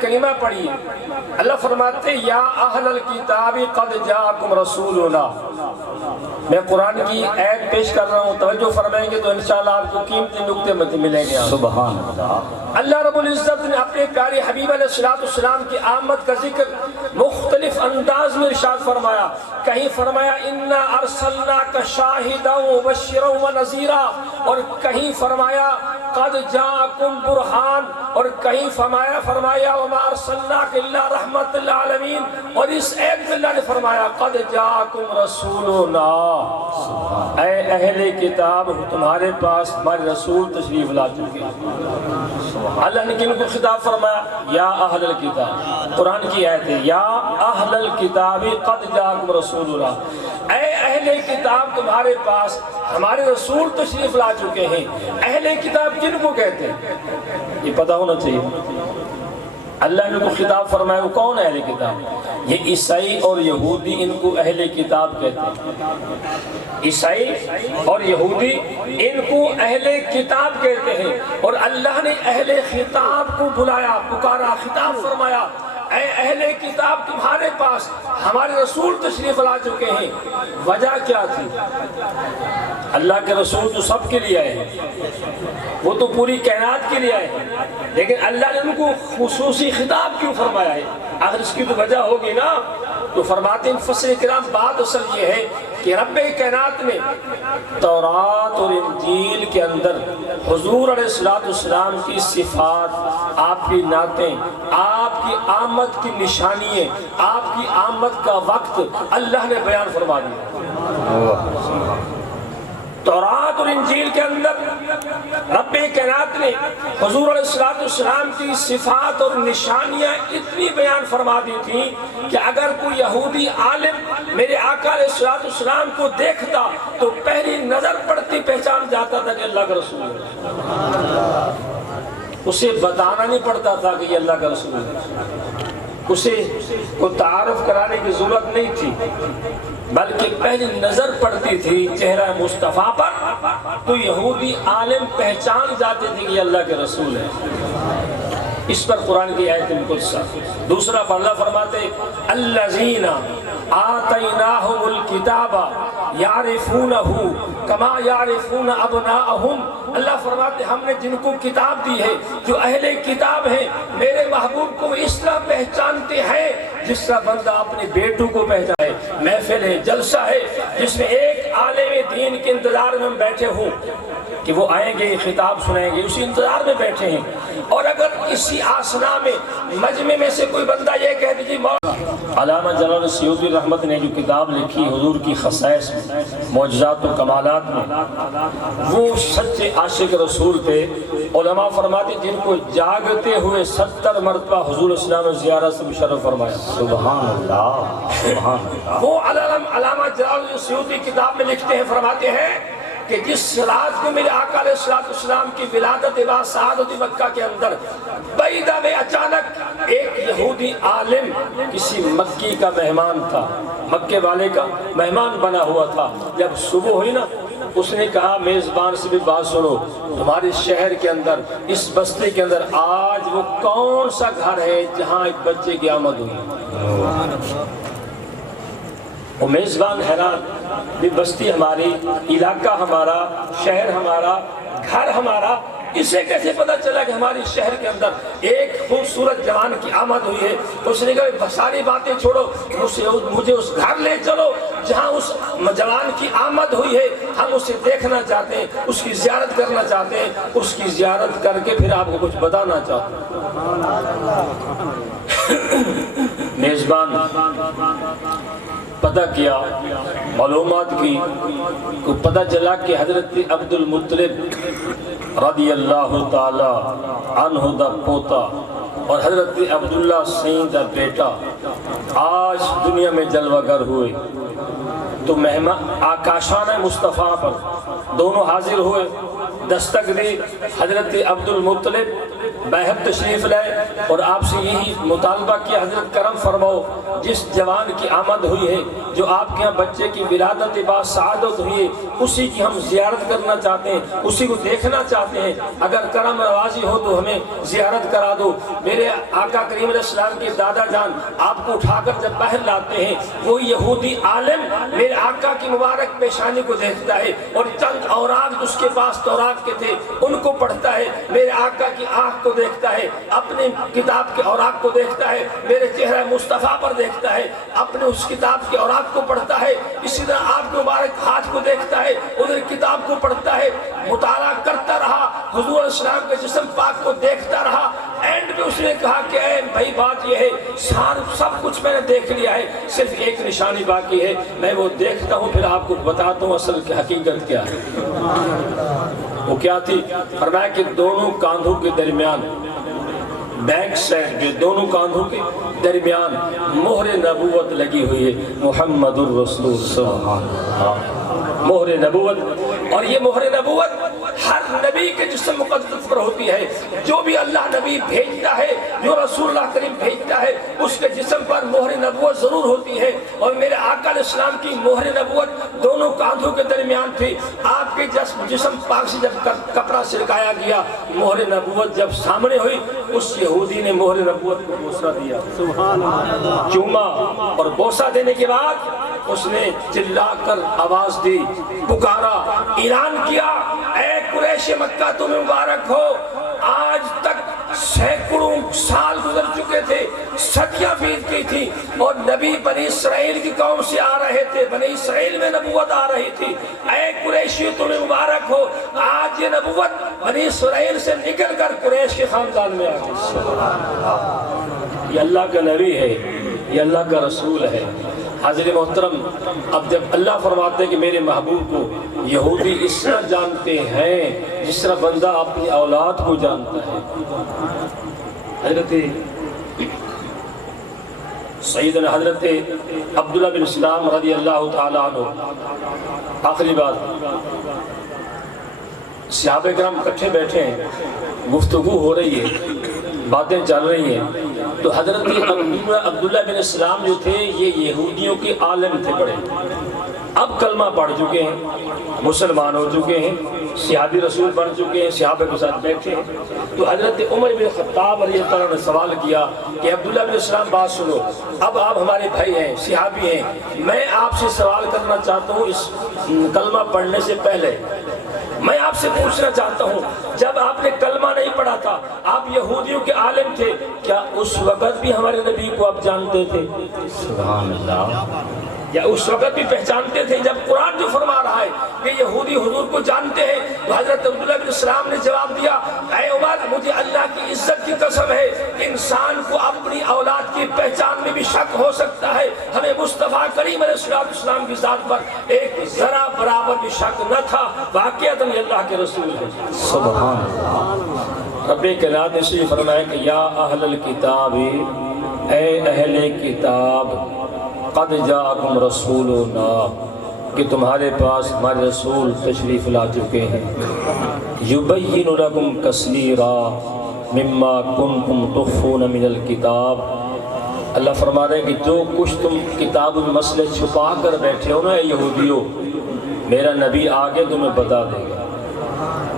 کریمہ پڑھی، اللہ فرماتے یا اہل الکتاب قد جاءکم رسولنا۔ میں قرآن کی آیت پیش کر رہا ہوں، توجہ فرمائیں گے تو انشاءاللہ آپ کو قیمتی نکتے ملیں گے۔ سبحان اللہ۔ اللہ رب العزت نے اپنے پیارے حبیب علیہ السلام کی آمد کا ذکر مختلف انداز میں ارشاد فرمایا۔ کہیں فرمایا انا ارسلناک شاہدا ومبشرا ونذیرا، اور کہیں فرمایا قد جاءکم برہان، اور کہیں فرمایا وما ارسلناک الا رحمت للعالمین، اور اس ایک میں اللہ نے فرمایا قد جاءکم رسولنا۔ اے اہل کتاب تمہارے پاس ہمارے رسول تشریف لا چکے ہیں۔ اللہ نے کن کو خطاب فرمایا؟ یا اہل الکتاب، قرآن کی آیت ہے یا اہل الکتاب قد جاءکم رسولنا، اے اہل کتاب تمہارے پاس ہمارے رسول تشریف لا چکے ہیں۔ اہل کتاب کن کو کہتے ہیں یہ پتہ ہونا چاہیے۔ اللہ نے کو خطاب فرمایا، وہ کون ہے اہل کتاب؟ یہ عیسائی اور یہودی ان کو اہل کتاب کہتے ہیں۔ عیسائی اور یہودی ان کو اہل کتاب کہتے ہیں، اور اللہ نے اہل خطاب کو بلایا، پکارا، خطاب فرمایا اے اہل کتاب تمہارے پاس ہمارے رسول تشریف لا چکے ہیں۔ وجہ کیا تھی؟ اللہ کے رسول تو سب کے لیے آئے ہیں، وہ تو پوری کائنات کے لیے آئے ہیں، لیکن اللہ نے ان کو خصوصی خطاب کیوں فرمایا ہے؟ اگر اس کی تو وجہ ہوگی نا تو فرماتے ہیں مفسرین کرام بات اصل یہ ہے کہ رب کائنات نے تورات اور انجیل کے اندر حضور علیہ السلام کی صفات، آپ کی نعتیں، آپ کی آمد کی نشانییں، آپ کی آمد کا وقت اللہ نے بیان فرما دیا۔ تورات اور انجیل کے اندر رب کائنات نے حضور علیہ السلام کی صفات اور نشانیاں اتنی بیان فرما دی تھیں کہ اگر کوئی یہودی عالم میرے آقا علیہ السلام کو دیکھتا تو پہلی نظر پڑتی پہچان جاتا تھا کہ اللہ کا رسول ہے۔ اسے بتانا نہیں پڑتا تھا کہ یہ اللہ کا رسول ہے، اسے کو تعارف کرانے کی ضرورت نہیں تھی، بلکہ پہلی نظر پڑتی تھی چہرہ مصطفیٰ پر تو یہودی عالم پہچان جاتے تھے کہ یہ اللہ کے رسول ہے۔ اس پر قرآن کی آیت القدس۔ دوسرا اللہ فرماتے الذین آتیناہم الکتاب یعرفونہ کما یعرفون ابناءہم، اللہ فرماتے ہم نے جن کو کتاب دی ہے جو اہل کتاب ہیں میرے محبوب کو اس طرح پہچانتے ہیں جس طرح بندہ اپنے بیٹوں کو پہچانے۔ محفل ہے، جلسہ ہے جس میں ایک عالم دین کے انتظار میں ہم بیٹھے ہوں کہ وہ آئیں گے خطاب سنائیں گے، اسی انتظار میں بیٹھے ہیں، اور اگر اسی آسنا میں مجمع میں سے کوئی بندہ یہ کہہ دیجیے علامہ جلال السیوطی رحمت نے جو کتاب لکھی حضور کی خصائص معجزات و کمالات میں، وہ سچے عاشق رسول تھے۔ علماء فرماتے جن کو جاگتے ہوئے 70 مرتبہ حضور اسلام زیارت سے مشرف فرمایا۔ سبحان اللہ، سبحان اللہ۔ وہ علامہ جلال السیوطی کتاب میں لکھتے ہیں، فرماتے ہیں کہ جس رات کو میرے آقا علیہ السلام کی ولادت بعد سعادت مکہ کے اندر بیدہ میں اچانک ایک یہودی عالم کسی مکی کا مہمان تھا، مکے والے کا مہمان بنا ہوا تھا، جب صبح ہوئی نا اس نے کہا میزبان سے بھی بات سنو، تمہارے شہر کے اندر اس بستی کے اندر آج وہ کون سا گھر ہے جہاں ایک بچے کی آمد ہوئی؟ وہ میزبان حیران، یہ بستی ہماری، علاقہ ہمارا، شہر ہمارا، گھر ہمارا، اسے کیسے پتا چلا کہ ہماری شہر کے اندر ایک خوبصورت جوان کی آمد ہوئی ہے؟ اس نے کہا ساری باتیں چھوڑو، مجھے اس گھر لے چلو جہاں اس جوان کی آمد ہوئی ہے، ہم اسے دیکھنا چاہتے ہیں، اس کی زیارت کرنا چاہتے ہیں، اس کی زیارت کر کے پھر آپ کو کچھ بتانا چاہتے ہیں۔ میزبان پتہ کیا، معلومات کی، کو پتہ چلا کہ حضرت عبد المطلب رضی اللہ تعالی عنہ دا پوتا اور حضرت عبداللہ سین دا بیٹا آج دنیا میں جلوہ گر ہوئے۔ تو مہمان آکاشانہ مصطفیٰ پر دونوں حاضر ہوئے، دستک دی، حضرت عبد المطلب بہب تشریف لائے، اور آپ سے یہی مطالبہ کیا حضرت کرم فرماؤ جس جوان کی آمد ہوئی ہے جو آپ کے یہاں بچے کی ولادت بعد سعادت ہوئی ہے اسی کی ہم زیارت کرنا چاہتے ہیں، اسی کو دیکھنا چاہتے ہیں، اگر کرم نوازی ہو تو ہمیں زیارت کرا دو۔ میرے آقا کریم علیہ السلام کے دادا جان آپ کو اٹھا کر جب باہر لاتے ہیں وہ یہودی عالم میرے آقا کی مبارک پیشانی کو دیکھتا ہے اور چند اوراق اس کے پاس تورات کے تھے ان کو پڑھتا ہے، میرے آقا کی آنکھ کو دیکھتا ہے، اپنے کتاب کے اوراق کو دیکھتا ہے، میرے چہرہ مصطفیٰ پر دیکھتا ہے، اپنے اس کتاب کے اوراق کو پڑھتا ہے، اسی طرح آپ کے مبارک ہاتھ کو دیکھتا ہے، ادھر کتاب کو پڑھتا ہے، مطالعہ کرتا رہا، حضور علیہ السلام کے جسم پاک کو دیکھتا رہا۔ اینڈ میں اس نے کہا کہ اے بھائی بات یہ ہے سب کچھ میں نے دیکھ لیا ہے، صرف ایک نشانی باقی ہے، میں وہ دیکھتا ہوں پھر آپ کو بتاتا ہوں اصل کی حقیقت کیا ہے۔ وہ کیا تھی؟ فرمایا کہ دونوں کاندھوں کے درمیان بیک سائڈ جو دونوں کاندھوں کے درمیان مہر نبوت لگی ہوئی ہے، محمد الرسول صلی اللہ علیہ وسلم، مہر نبوت۔ اور یہ مہر نبوت ہر نبی کے جسم مقدس پر ہوتی ہے، جو بھی اللہ نبی بھیجتا ہے، جو رسول اللہ کریم بھیجتا ہے اس کے جسم پر مہر نبوت ضرور ہوتی ہے۔ اور میرے آقا علیہ السلام کی مہر نبوت دونوں کاندھوں کے درمیان تھی۔ آپ کے جسم پاک سے جب کپڑا سرکایا گیا، مہر نبوت جب سامنے ہوئی، اس یہودی نے مہر نبوت کو بوسہ دیا، سبحان اللہ، چوما، اور بوسہ دینے کے بعد اس نے چلا کر آواز دی، پکارا، اعلان کیا، اے قریش مکہ تمہیں مبارک ہو، آج تک سینکڑوں سال گزر چکے تھے، صدیاں بیت گئی تھی اور نبی بنی اسرائیل کی قوم سے آ رہے تھے، بنی اسرائیل میں نبوت آ رہی تھی، اے قریشی تمہیں مبارک ہو، آج یہ نبوت بنی اسرائیل سے نکل کر قریش کے خاندان میں آ گئی۔ یہ اللہ کا نبی ہے، یہ اللہ کا رسول ہے۔ حضرت محترم، اب جب اللہ فرماتے ہیں کہ میرے محبوب کو یہودی اس طرح جانتے ہیں جس طرح بندہ اپنی اولاد کو جانتا ہے۔ حضرت سیدنا حضرت عبداللہ بن سلام رضی اللہ تعالیٰ عنہ، آخری بات، صحابہ کرام اکٹھے بیٹھے ہیں، گفتگو ہو رہی ہے، باتیں چل رہی ہیں، تو حضرت عبداللہ بن سلام جو تھے یہ یہودیوں کے عالم تھے بڑے، اب کلمہ پڑھ چکے ہیں، مسلمان ہو چکے ہیں، صحابی رسول بن چکے ہیں، صحابہ کے ساتھ بیٹھے ہیں۔ تو حضرت عمر بن خطاب رضی اللہ عنہ نے سوال کیا کہ عبداللہ بن سلام بات سنو، اب آپ ہمارے بھائی ہیں، صحابی ہیں، میں آپ سے سوال کرنا چاہتا ہوں اس کلمہ پڑھنے سے پہلے، میں آپ سے پوچھنا چاہتا ہوں جب آپ نے کلمہ نہیں پڑھا تھا، آپ یہودیوں کے عالم تھے، کیا اس وقت بھی ہمارے نبی کو آپ جانتے تھے؟ سبحان اللہ، یا اس وقت بھی پہچانتے تھے جب قرآن جو فرما رہا ہے کہ یہودی حضور کو جانتے ہیں؟ تو حضرت عبداللہ بن سلام نے جواب دیا، اے عمر مجھے اللہ کی عزت کی قسم ہے، انسان کو اپنی اولاد کی پہچان میں بھی شک ہو سکتا ہے، ہمیں مصطفیٰ کریم علیہ السلام کی ذات پر ایک ذرا برابر بھی شک نہ تھا، واقعتاً اللہ کے رسول ہے۔ سبحان اللہ۔ رب کائنات نے اسے فرمایا کہ یا اہل الکتاب، اے اہل کتاب، قد جاءکم رسولنا، کہ تمہارے پاس ہمارے رسول تشریف لا چکے ہیں، یبین لکم کثیرا مما کنتم تخفون من الکتاب، اللہ فرما رہے ہیں کہ جو کچھ تم کتاب میں مسئلے چھپا کر بیٹھے ہو نا یہودیوں، میرا نبی آگے تمہیں بتا دے گا۔